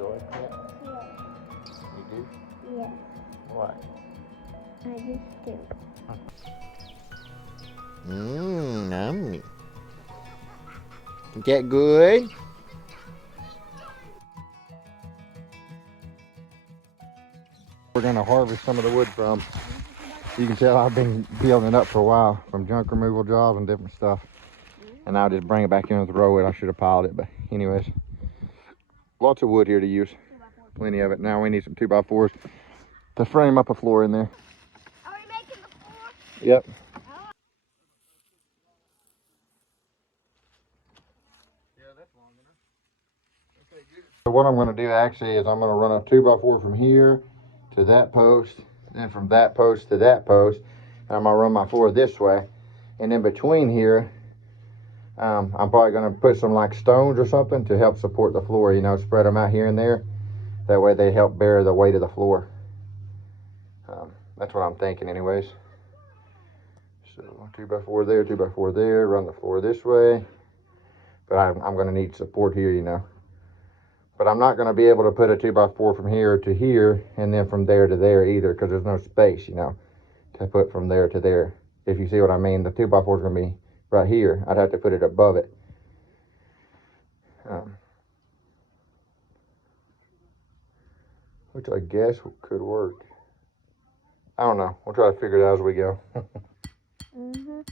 go like that? Yeah. You do? Yeah. Why? I just do. Yummy. Is that good? We're gonna harvest some of the wood from. You can tell I've been building it up for a while from junk removal jobs and different stuff. And I'll just bring it back in and throw it. I should have piled it, but anyways. Lots of wood here to use. Plenty of it. Now we need some 2x4s to frame up a floor in there. Are we making the floor? Yep. So what I'm going to do actually is I'm going to run a 2x4 from here to that post, then from that post to that post, and I'm going to run my floor this way. And in between here, I'm probably going to put some like stones or something to help support the floor, you know, spread them out here and there. That way they help bear the weight of the floor. That's what I'm thinking anyways. So 2x4 there, 2x4 there, run the floor this way. But I'm going to need support here, you know. But I'm not going to be able to put a 2x4 from here to here and then from there to there either, because there's no space, you know, to put from there to there. If you see what I mean, the 2x4 is going to be right here. I'd have to put it above it. Which I guess could work. I don't know. We'll try to figure it out as we go. Mm-hmm.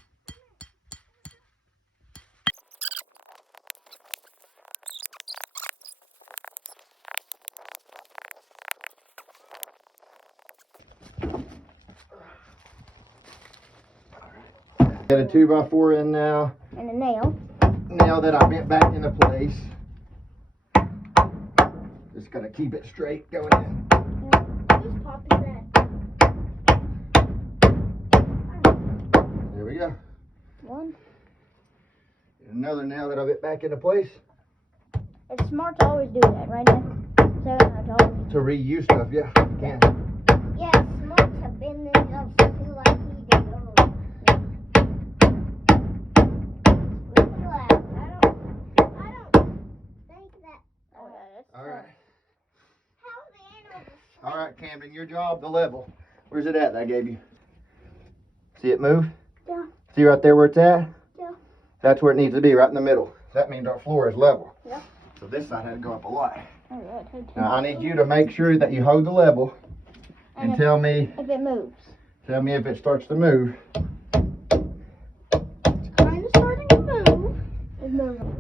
Got a 2x4 in now. And a nail. Now that I bent back into place. Just gotta keep it straight going in. Who's popping that? There we go. One. Another nail that I bent back into place. It's smart to always do that, right now. So to always. To reuse stuff, yeah. You can. Yeah, it's smart to bend it up too like he did. Really loud. I don't think that. Oh, yeah, that's All right. How the animals. All right, Camden, your job, the level. Where's it at that I gave you? See it move? Yeah. See right there where it's at? Yeah. That's where it needs to be, right in the middle. That means our floor is level. Yeah. So this side had to go up a lot. All right. Now I need you to make sure that you hold the level and tell me if it moves. Tell me if it starts to move. It's kind of starting to move. It's moving.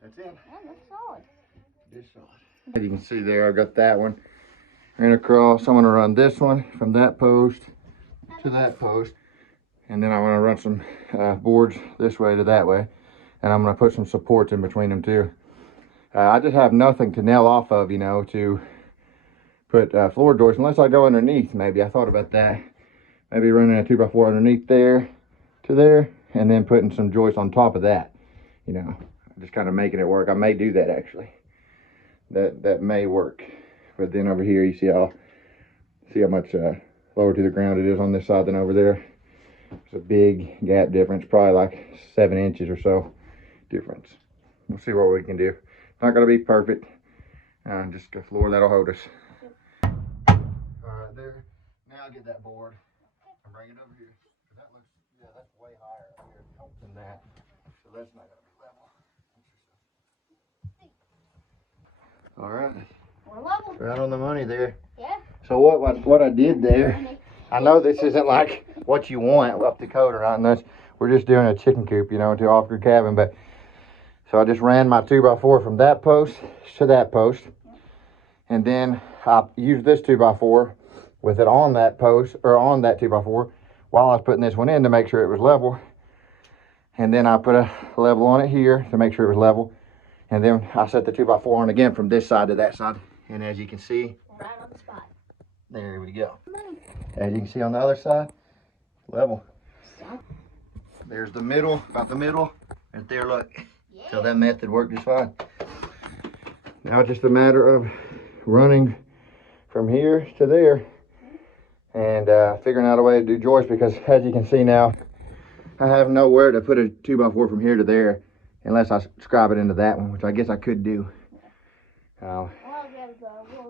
That's it. Yeah, that's solid. It's solid. As you can see there, I got that one. Ran across. I'm going to run this one from that post to that post. And then I'm going to run some boards this way to that way. And I'm going to put some supports in between them too. I just have nothing to nail off of, you know, to put floor joists, unless I go underneath maybe. I thought about that. Maybe running a 2x4 underneath there to there, and then putting some joists on top of that. You know, just kind of making it work. I may do that actually. That may work. But then over here, you see how much lower to the ground it is on this side than over there. It's a big gap difference, probably like 7 inches or so difference. We'll see what we can do. Not gonna be perfect. Just a floor that'll hold us. Alright, there. Now get that board and bring it over here. That looks, yeah, that's way higher up here than that. So that's not gonna be level. Alright. We're level. Right on the money there. Yeah. So what I did there, I know this isn't like what you want up the code or not. We're just doing a chicken coop, you know, to off your cabin, but so I just ran my 2x4 from that post to that post. And then I used this 2x4 with it on that post, or on that 2x4, while I was putting this one in to make sure it was level. And then I put a level on it here to make sure it was level. And then I set the 2x4 on again from this side to that side. And as you can see, Right on the spot. there we go. As you can see on the other side, level. There's the middle, about the middle, right there, look. Yeah. So that method worked just fine. Now it's just a matter of running from here to there and figuring out a way to do joists, because as you can see now, I have nowhere to put a 2x4 from here to there unless I scribe it into that one, which I guess I could do. I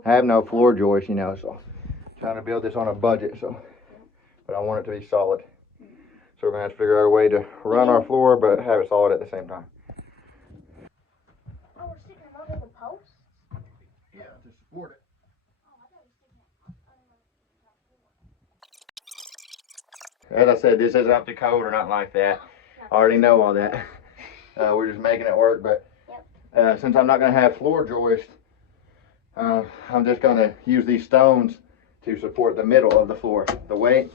have no floor joist, you know, so trying to build this on a budget, so, but I want it to be solid. So we're gonna have to figure out a way to run our floor, but have it solid at the same time. Oh, we're sticking them up in the posts? Yeah, to support it. As I said, this isn't up to code or nothing like that. I already know all that. We're just making it work, but since I'm not gonna have floor joist, I'm just gonna use these stones to support the middle of the floor. The weight,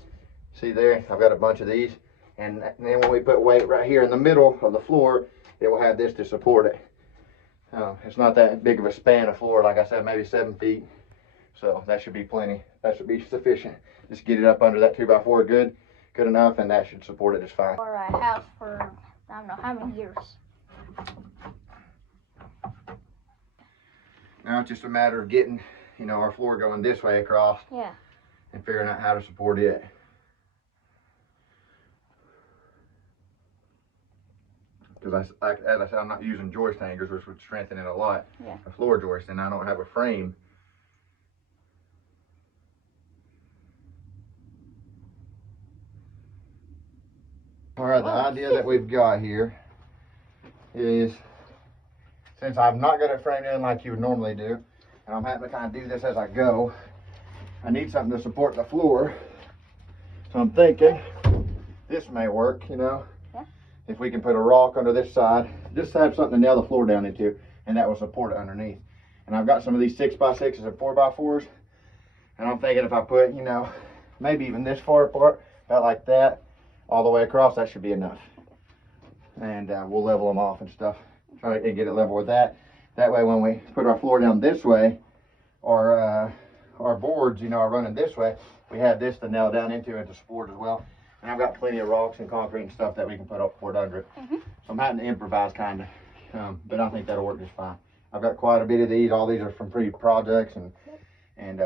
see there, I've got a bunch of these. And then when we put weight right here in the middle of the floor, it will have this to support it. It's not that big of a span of floor, like I said, maybe 7 feet. So that should be plenty. That should be sufficient. Just get it up under that 2x4 good enough, and that should support it just fine. For a house for, I don't know how many years. Now it's just a matter of getting, you know, our floor going this way across. Yeah. And figuring out how to support it. Because as I said, I'm not using joist hangers, which would strengthen it a lot. Yeah. A floor joist, and I don't have a frame. All right, the idea that we've got here is, since I'm not good at framing in like you would normally do, and I'm having to kind of do this as I go, I need something to support the floor. So I'm thinking this may work, you know. If we can put a rock under this side, just to have something to nail the floor down into, and that will support it underneath. And I've got some of these 6x6s and 4x4s, and I'm thinking if I put, you know, maybe even this far apart, about like that, all the way across, that should be enough. And we'll level them off and stuff, try to get it level with that. That way when we put our floor down this way, our boards, you know, are running this way, we have this to nail down into and to support as well. And I've got plenty of rocks and concrete and stuff that we can put up for it under it. So I'm having to improvise kind of, but I think that'll work just fine. I've got quite a bit of these. All these are from free projects, and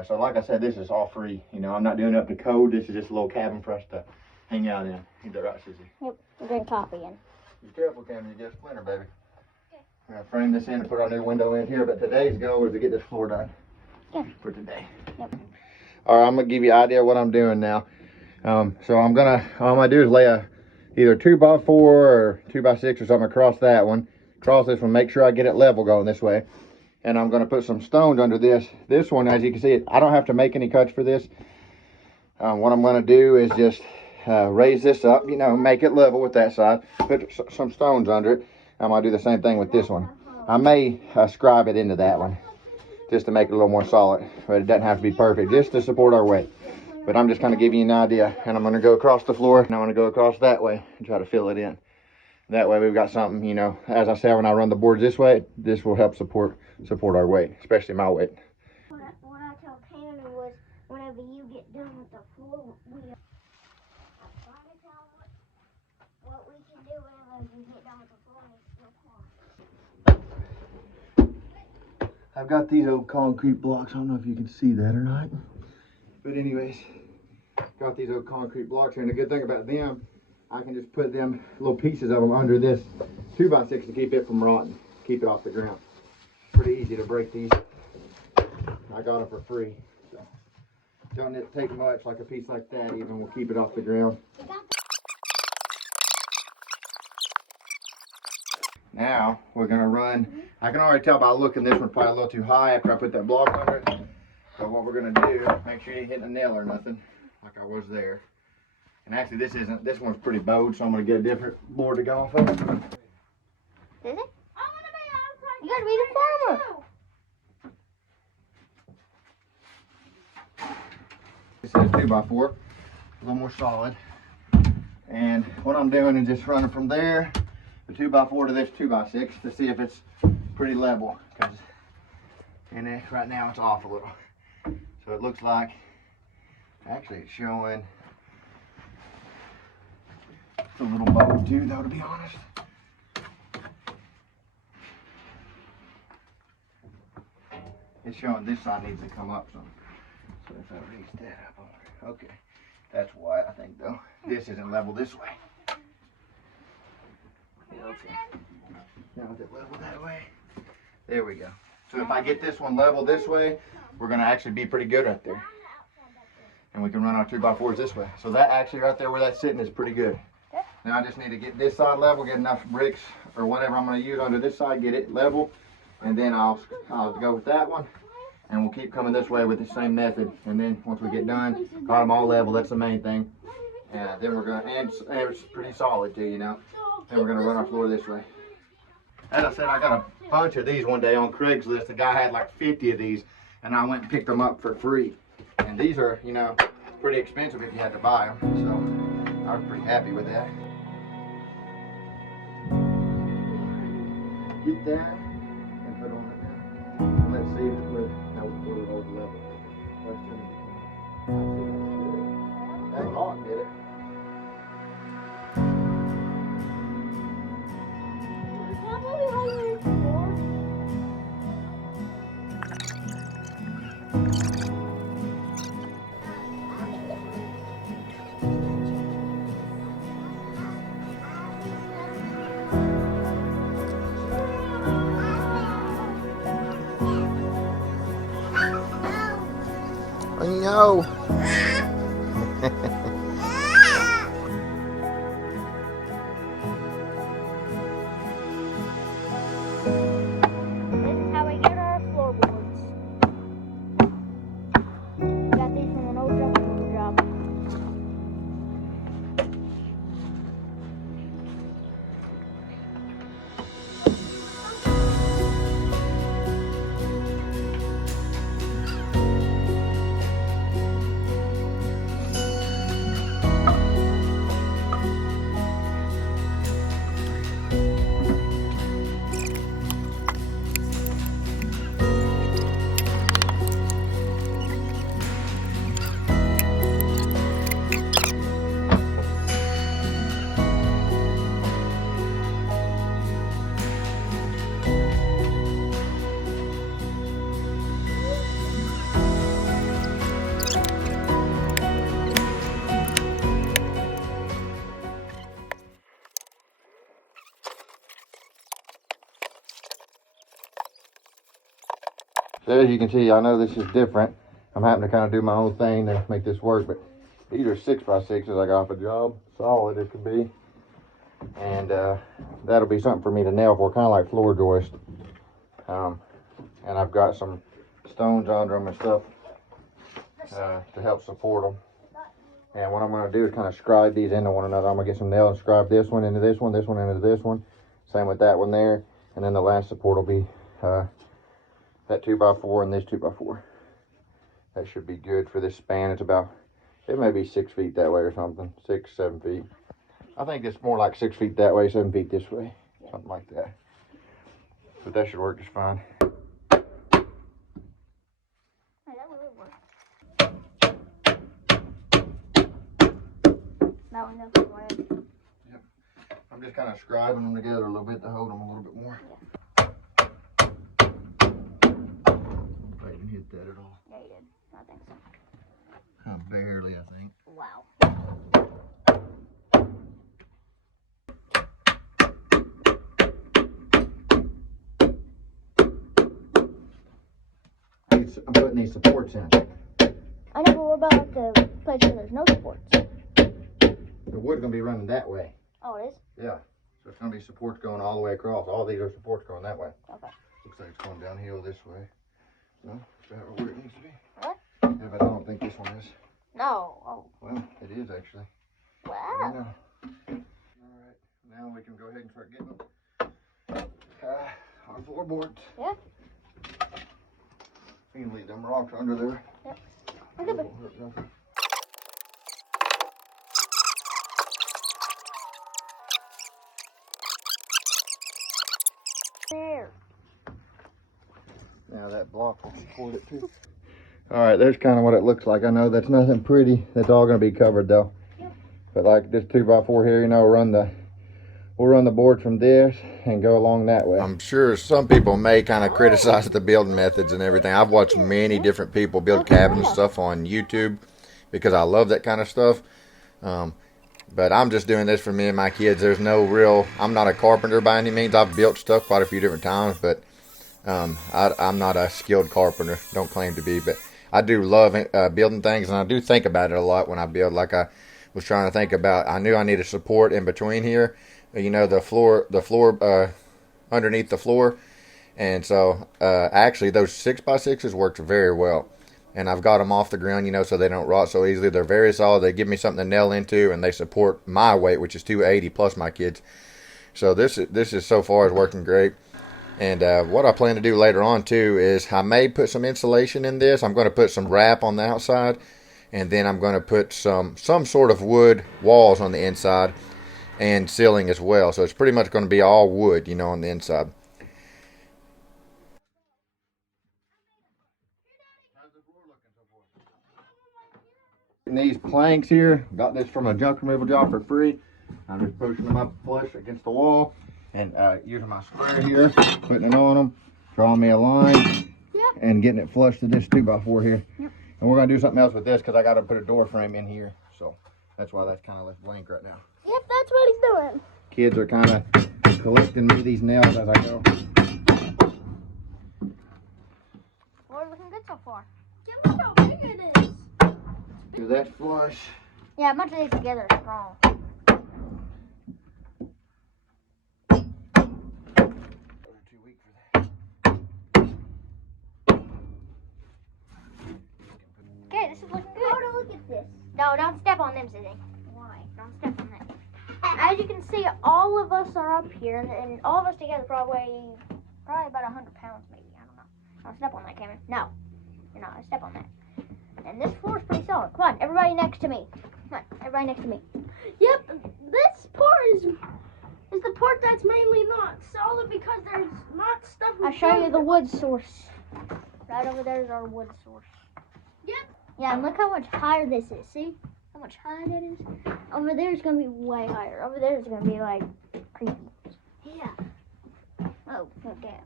so like I said, this is all free. You know, I'm not doing it up to code. This is just a little cabin for us to hang out in. Ain't that right, Susie? Yep, we're getting coffee in. Be careful, Cam, you get a splinter, baby. Okay. I'm gonna frame this in and put our new window in here, but today's goal is to get this floor done. For today. Yep. All right, I'm gonna give you an idea of what I'm doing now. So all I'm gonna do is lay either 2x4 or 2x6 or something across that one, across this one, make sure I get it level going this way. And I'm gonna put some stones under this. This one, as you can see, I don't have to make any cuts for this. What I'm gonna do is just raise this up, you know, make it level with that side, put some stones under it. I'm gonna do the same thing with this one. I may scribe it into that one, just to make it a little more solid, but it doesn't have to be perfect, just to support our weight. But I'm just kind of giving you an idea, and I'm going to go across the floor, and I'm going to go across that way and try to fill it in. That way we've got something, you know, as I said, when I run the boards this way, this will help support our weight, especially my weight. What I told Tanner was, whenever you get done with the floor, I'm trying to tell what we can do whenever we get done with the floor. I've got these old concrete blocks. I don't know if you can see that or not. But anyways, got these old concrete blocks here, and the good thing about them, I can just put them little pieces of them under this 2x6 to keep it from rotting, keep it off the ground. Pretty easy to break these. I got them for free. So don't need to take much, like a piece like that even will keep it off the ground. Now we're gonna run. I can already tell by looking, this one's probably a little too high after I put that block under it. So what we're gonna do, make sure you ain't hitting a nail or nothing, like I was there. And actually this one's pretty bowed, so I'm gonna get a different board to go off of. Is it? You gotta be the farmer. This is 2x4, a little more solid. And what I'm doing is just running from there, the 2x4 to this 2x6 to see if it's pretty level. And right now it's off a little. So it looks like, actually it's showing, it's a little bubble too though, to be honest. It's showing this side needs to come up some. So if I raise that up over, okay. That's why I think though. This isn't level this way. Yeah, okay. Now is it level that way? There we go. So if I get this one level this way, we're gonna actually be pretty good right there. And we can run our 2x4s this way. So that actually right there where that's sitting is pretty good. Now I just need to get this side level, get enough bricks or whatever I'm gonna use under this side, get it level, and then I'll go with that one. And we'll keep coming this way with the same method. And then once we get done, got them all level, that's the main thing. And then we're gonna, and it's pretty solid too, you know. Then we're gonna run our floor this way. As I said, I got a bunch of these one day on Craigslist. The guy had like 50 of these, and I went and picked them up for free. And these are, you know, pretty expensive if you had to buy them. So I was pretty happy with that. Get that and put on it now. And let's see if how we put it over level. Let's see. That hot did it. No. This is how we get our floorboards. Got these from an old jumping job. So as you can see, I know this is different. I'm having to kind of do my own thing to make this work, but these are 6x6s I got off a job. Solid it could be. And that'll be something for me to nail for, kind of like floor joist. And I've got some stones under them and stuff to help support them. And what I'm going to do is kind of scribe these into one another. I'm going to get some nails and scribe this one into this one into this one. Same with that one there. And then the last support will be that 2x4 and this 2x4. That should be good for this span. It's about, it may be 6 feet that way or something. 6, 7 feet. I think it's more like 6 feet that way, 7 feet this way. Something like that. But that should work just fine. That one doesn't work. Yep. I'm just kind of scribing them together a little bit to hold them a little bit more. I didn't hit that at all. Yeah, you did. I think so. Barely, I think. Wow. I'm putting these supports in. I know, but what about the place where there's no supports? The wood's going to be running that way. Oh, it is? Yeah. So it's going to be supports going all the way across. All these are supports going that way. Okay. Looks like it's going downhill this way. No, is that where it needs to be? What? Yeah, but I don't think this one is. No. Oh. Well, it is actually. Wow. I know. Alright, now we can go ahead and start getting our floorboards. Yeah. We can leave them rocks under there. Yep. Okay, but there. Now that block will support it too. Alright, there's kind of what it looks like. I know that's nothing pretty. That's all going to be covered though. Yep. But like this 2x4 here, you know, we'll run the board from this and go along that way. I'm sure some people may kind of criticize the building methods and everything. I've watched many different people build cabins and stuff on YouTube because I love that kind of stuff. But I'm just doing this for me and my kids. There's no real, I'm not a carpenter by any means. I've built stuff quite a few different times, but I'm not a skilled carpenter. Don't claim to be, but I do love building things, and I do think about it a lot when I build. Like I was trying to think about, I knew I needed support in between here. You know, the floor underneath the floor. And so, actually, those 6x6s worked very well. And I've got them off the ground, you know, so they don't rot so easily. They're very solid. They give me something to nail into, and they support my weight, which is 280 plus my kids. So this is so far is working great. And what I plan to do later on too is I may put some insulation in this. I'm going to put some wrap on the outside, and then I'm going to put some sort of wood walls on the inside and ceiling as well. So it's pretty much going to be all wood, you know, on the inside. These planks here, got this from a junk removal job for free. I'm just pushing them up flush against the wall and using my square here, putting it on them, drawing me a line, and getting it flush to this 2x4 here. Yep. And we're going to do something else with this because I got to put a door frame in here. So that's why that's kind of left blank right now. Yep, that's what he's doing. Kids are kind of collecting me these nails as I go. We're looking good so far. Look how big it is. Do that flush. Yeah, a bunch of these together is strong. Okay, this is looking good. Oh, look at this. No, don't step on them, Susie. Why? Don't step on them. As you can see, all of us are up here, and all of us together probably about 100 pounds, maybe. I don't know. Don't step on that, Cameron. No, you're not. Step on that. And this floor is pretty solid. Come on, everybody next to me. Come on, everybody next to me. Yep, this part is the part that's mainly not solid because there's not stuff. I'll show you the wood source. Right over there is our wood source. Yep. Yeah, and look how much higher this is. See how much higher that is? Over there is going to be way higher. Over there is going to be like creepy. Yeah. Oh, okay.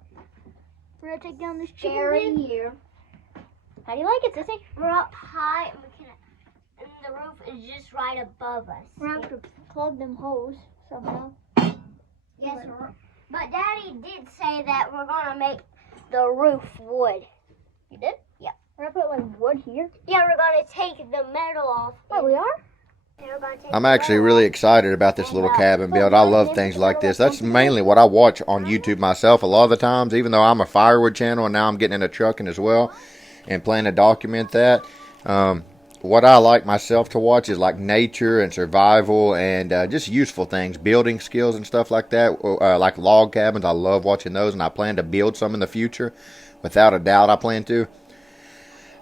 We're going to take down this chair right here. How do you like it, Sissy? We're up high and the roof is just right above us. We're going to have to plug them holes somehow. Yes, but Daddy did say that we're going to make the roof wood. You did? Yeah. We're going to put like wood here? Yeah, we're going to take the metal off. Oh, we are? I'm actually really excited about this little cabin build. I love things like this. That's mainly what I watch on YouTube myself a lot of the times, even though I'm a firewood channel and now I'm getting into trucking as well and plan to document that. What I like myself to watch is like nature and survival and just useful things, building skills and stuff like that, like log cabins. I love watching those, and I plan to build some in the future. Without a doubt, I plan to.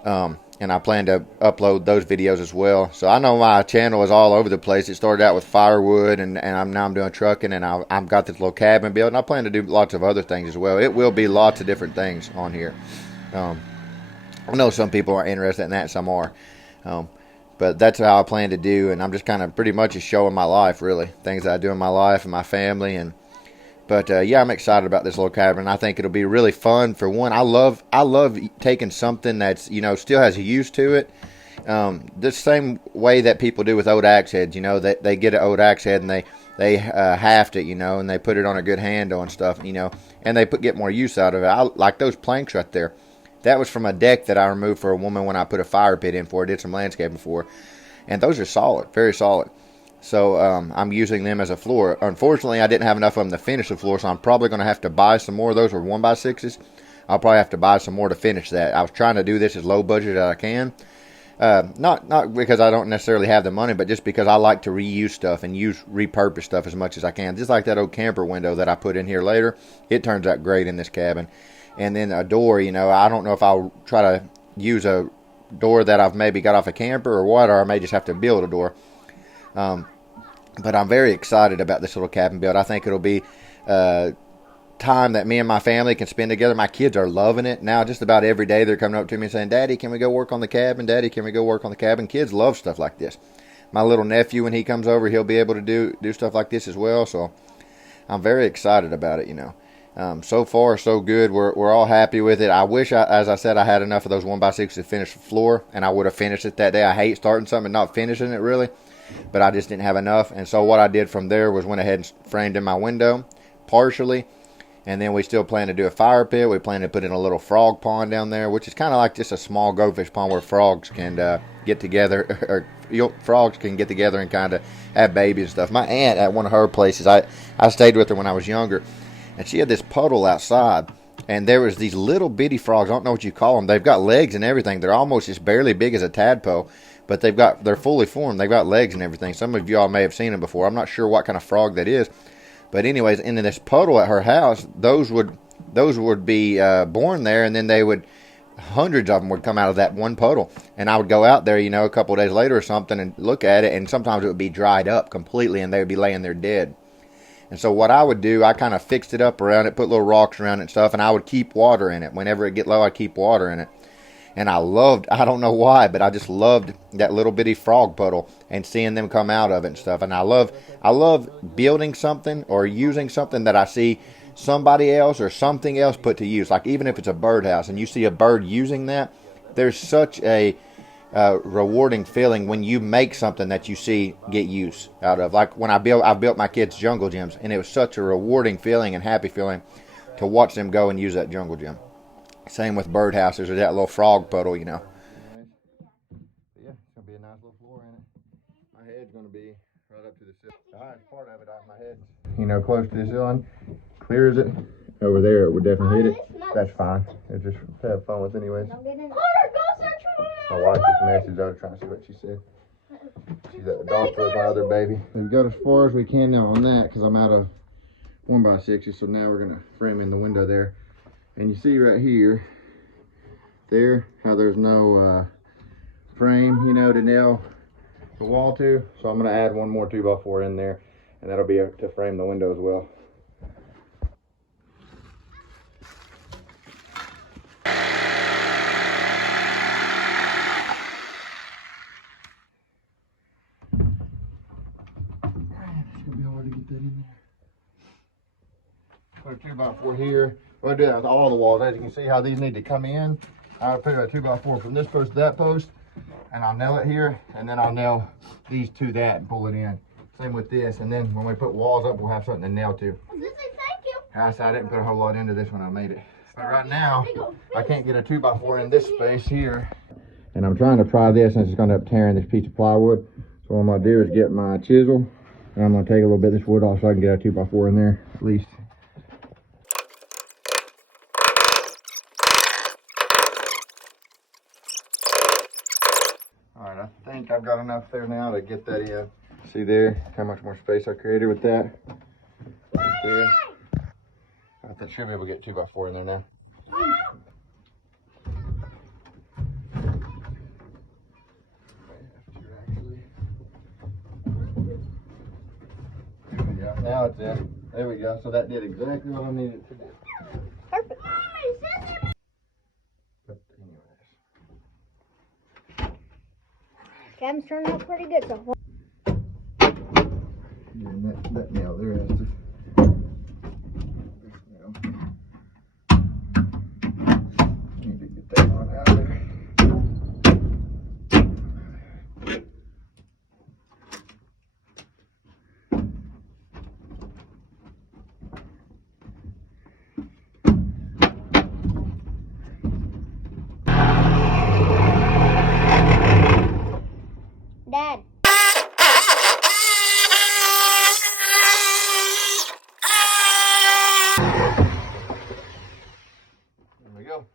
And I plan to upload those videos as well. So I know my channel is all over the place. It started out with firewood, and now I'm doing trucking, and I've got this little cabin built, and I plan to do lots of other things as well. It will be lots of different things on here. I know some people are interested in that, some are. But that's how I plan to do, and I'm just kind of pretty much just showing my life, really. Things that I do in my life and my family. But yeah, I'm excited about this little cabin. I think it'll be really fun. For one, I love taking something that's, you know, still has a use to it. The same way that people do with old axe heads, you know, they get an old axe head and they haft it, you know, and they put it on a good handle and stuff, you know, and they get more use out of it. I like those planks right there. That was from a deck that I removed for a woman when I put a fire pit in for her. Did some landscaping for her. And those are solid, very solid. So I'm using them as a floor. Unfortunately, I didn't have enough of them to finish the floor, so I'm probably going to have to buy some more. Those were 1x6s. I'll probably have to buy some more to finish that. I was trying to do this as low budget as I can. Not because I don't necessarily have the money, but just because I like to reuse stuff and repurpose stuff as much as I can. Just like that old camper window that I put in here later. It turns out great in this cabin. And then a door, you know, I don't know if I'll try to use a door that I've maybe got off a camper or what, or I may just have to build a door. But I'm very excited about this little cabin build. I think it'll be time that me and my family can spend together. My kids are loving it. Now just about every day they're coming up to me and saying, Daddy, can we go work on the cabin? Daddy, can we go work on the cabin? Kids love stuff like this. My little nephew, when he comes over, he'll be able to do stuff like this as well. So I'm very excited about it, you know. So far, so good. We're all happy with it. I wish, as I said, I had enough of those 1x6s to finish the floor, and I would have finished it that day. I hate starting something and not finishing it, really. but I just didn't have enough. And so what I did from there was went ahead and framed in my window partially. And then we still plan to do a fire pit. We plan to put in a little frog pond down there, which is kind of like just a small goldfish pond where frogs can get together, or frogs can get together and kind of have babies and stuff. My aunt, at one of her places, I stayed with her when I was younger, and she had this puddle outside, and there was these little bitty frogs. I don't know what you call them. They've got legs and everything. They're almost just barely big as a tadpole, but they're fully formed. They've got legs and everything. Some of y'all may have seen them before. I'm not sure what kind of frog that is. But anyways, in this puddle at her house, those would be born there, and then hundreds of them would come out of that one puddle. And I would go out there, a couple of days later or something and look at it, and sometimes it would be dried up completely, and they would be laying there dead. And so what I would do, I kind of fixed it up around it, put little rocks around it and stuff, and I would keep water in it. Whenever it get low, I'd keep water in it. And I don't know why, but I just loved that little bitty frog puddle and seeing them come out of it and stuff. And I love building something or using something that I see somebody else or something else put to use. Like even if it's a birdhouse and you see a bird using that, there's such a rewarding feeling when you make something that you see get use out of. Like when I built my kids' jungle gyms, and it was such a rewarding feeling and happy feeling to watch them go and use that jungle gym. Same with birdhouses or that little frog puddle, Yeah, it's going to be a nice little floor in it. My head's going to be right up to the ceiling. The highest part of it off my head, close to the ceiling. Clear as it. Over there, it would definitely hit it. That's fine. It's just to have fun with anyways. My wife just messaged her trying to see what she said. She's at the doctor with my other baby. We've got as far as we can now on that because I'm out of 1x6s, so now we're going to frame in the window there. And you see right here, how there's no frame, to nail the wall to. So I'm going to add one more 2x4 in there, and that'll be to frame the window as well. It's going to be hard to get that in there. Put a 2x4 here. We'll do that with all the walls. As you can see how these need to come in. I'll put a 2x4 from this post to that post, and I'll nail it here, and then I'll nail these to that and pull it in. Same with this, and then when we put walls up, we'll have something to nail to. Thank you. I didn't put a whole lot into this when I made it. But right now, I can't get a 2x4 in this space here. And I'm trying to try this, and it's just going to end up tearing this piece of plywood. So what I'm going to do is get my chisel, and I'm going to take a little bit of this wood off so I can get a 2x4 in there, at least. Alright, I think I've got enough there now to get that in. See there, how much more space I created with that? Right there. I should be able to get 2x4 in there now. There we go. Now it's in. There we go. So that did exactly what I needed it to do. Perfect. But anyways. Cabin's turned out pretty good so far. Yeah, and that nail there has to. Need to get that one out of there. Dad. There we go.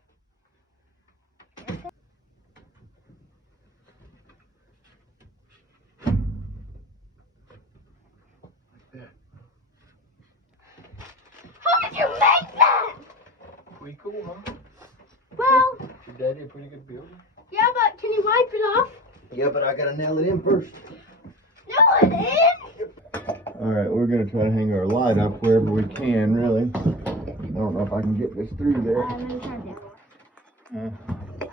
How did you make that? Pretty cool, huh? Well, Your daddy a pretty good builder? yeah, but can you wipe it off? Yeah, but I gotta nail it in first. No, it is. Alright, we're gonna try to hang our light up wherever we can, really. I don't know if I can get this through there. There we go.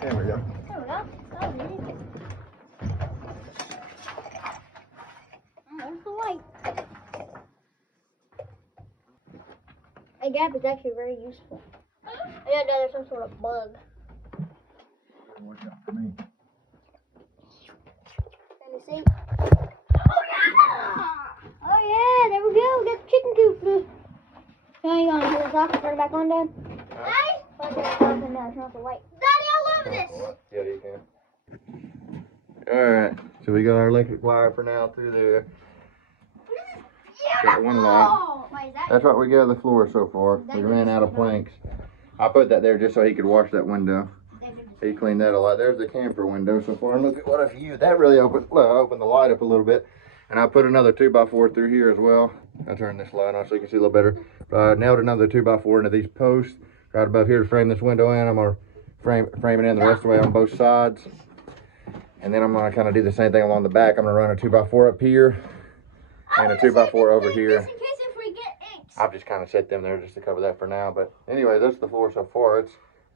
There we go. Oh, neat. There's the light. A gap is actually very useful. I didn't know there's some sort of bug. Worked out for me. And You see? Oh yeah, there we go. We got the chicken coop. Now you gonna turn this off and turn it back on, Dad? Hey, Turn off the light. Daddy, I love this. Yeah, you can. Alright, so we got our electric wire for now through there. Got one light. Why is that? That's what we got on the floor so far. We ran out of planks. I put that there just so he could wash that window. He cleaned that a lot. There's the camper window so far. And look at what a view. That really opened the light up a little bit. And I put another 2x4 through here as well. I'll turn this light on so you can see a little better. Nailed another 2x4 into these posts right above here to frame this window in. I'm going to frame it in the rest of the way on both sides. And then I'm going to kind of do the same thing along the back. I'm going to run a 2x4 up here and a 2x4 over here. Just in case if we get inks. I've just kind of set them there just to cover that for now. But anyway, that's the floor so far. It's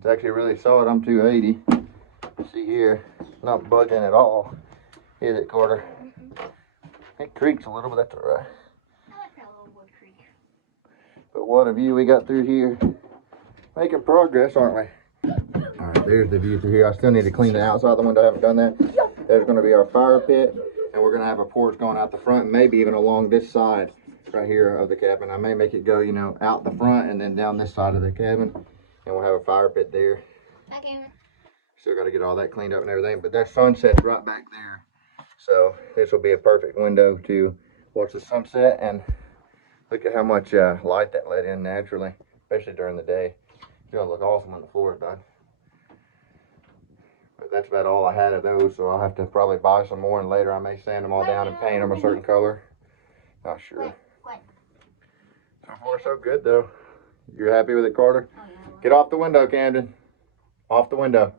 actually really solid. I'm 280. See here, not budging at all. Is it, Carter? It creaks a little, but that's all right. I like that little wood creak. But what a view we got through here. Making progress, aren't we? All right, there's the view through here. I still need to clean the outside of the window. I haven't done that. There's going to be our fire pit, and we're going to have a porch going out the front, maybe even along this side right here of the cabin. I may make it go, out the front and then down this side of the cabin, and we'll have a fire pit there. Okay. Still got to get all that cleaned up and everything, but that sunset's right back there. So this will be a perfect window to watch the sunset, and look at how much light that let in naturally, especially during the day. It's gonna look awesome when the floor is done. But that's about all I had of those, so I'll have to probably buy some more, and later I may sand them all down and paint them a certain color. Not sure. What? So far so good though. You're happy with it, Carter? Oh, yeah. Get off the window, Camden. Off the window.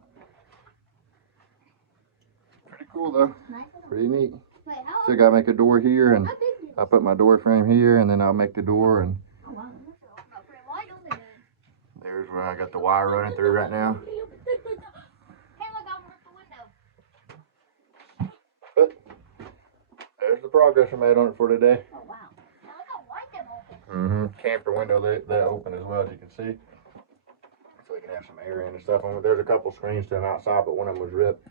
Pretty cool though. Nice. Pretty neat. Wait, how Still gotta make a door here, and big is it? I'll put my door frame here, and then I'll make the door, and Oh, wow. That's not pretty wide open. there's where I got the wire running through right now. Hey, look, I'll rip the window. But there's the progress I made on it for today. Oh, wow. Now look how wide them open. Camper window that open as well, as you can see. So we can have some air in and stuff on it. There's a couple screens to them outside, but one of them was ripped.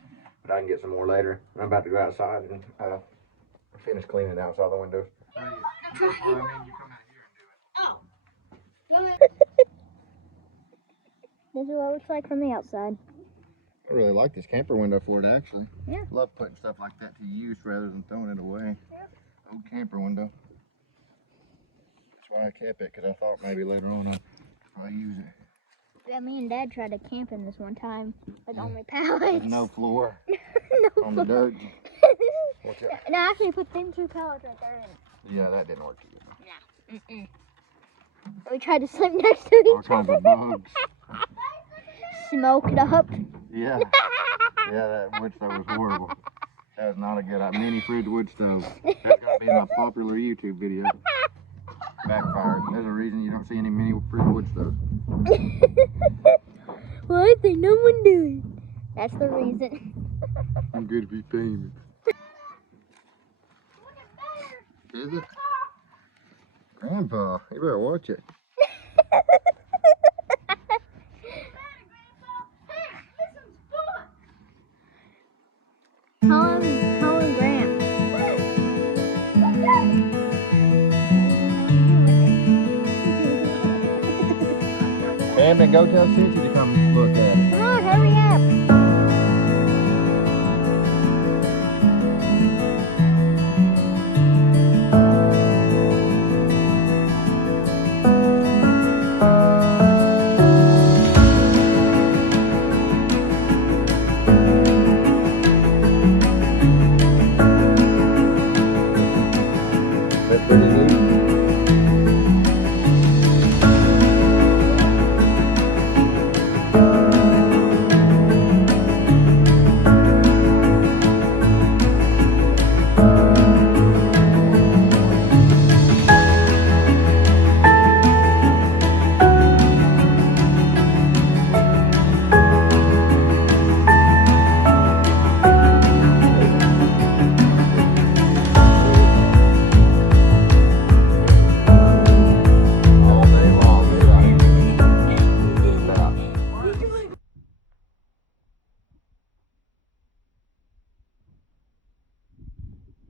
But I can get some more later. I'm about to go outside and finish cleaning outside the windows. Oh. This is what it looks like from the outside. I really like this camper window for it, actually. Yeah. Love putting stuff like that to use rather than throwing it away. Yep. Old camper window. That's why I kept it, because I thought maybe later on I'll use it. Yeah, me and Dad tried to camp in this one time with only There's pallets. no floor No on the floor. dirt. Watch out. And I actually put them 2 pallets right there. Yeah, that didn't work either. And we tried to sleep next to All each kinds other. of bugs. Smoke it up. Yeah. Yeah, that wood stove was horrible. That was not a good idea. Mini fridge wood stove. That's going to be my popular YouTube video. Backfired. There's a reason you don't see any mini fridge wood stoves. Well, I think no one do it. That's the reason. I'm good to be famous. Is it? Grandpa, you better watch it. Call him Grant. Camden, go tell Cincy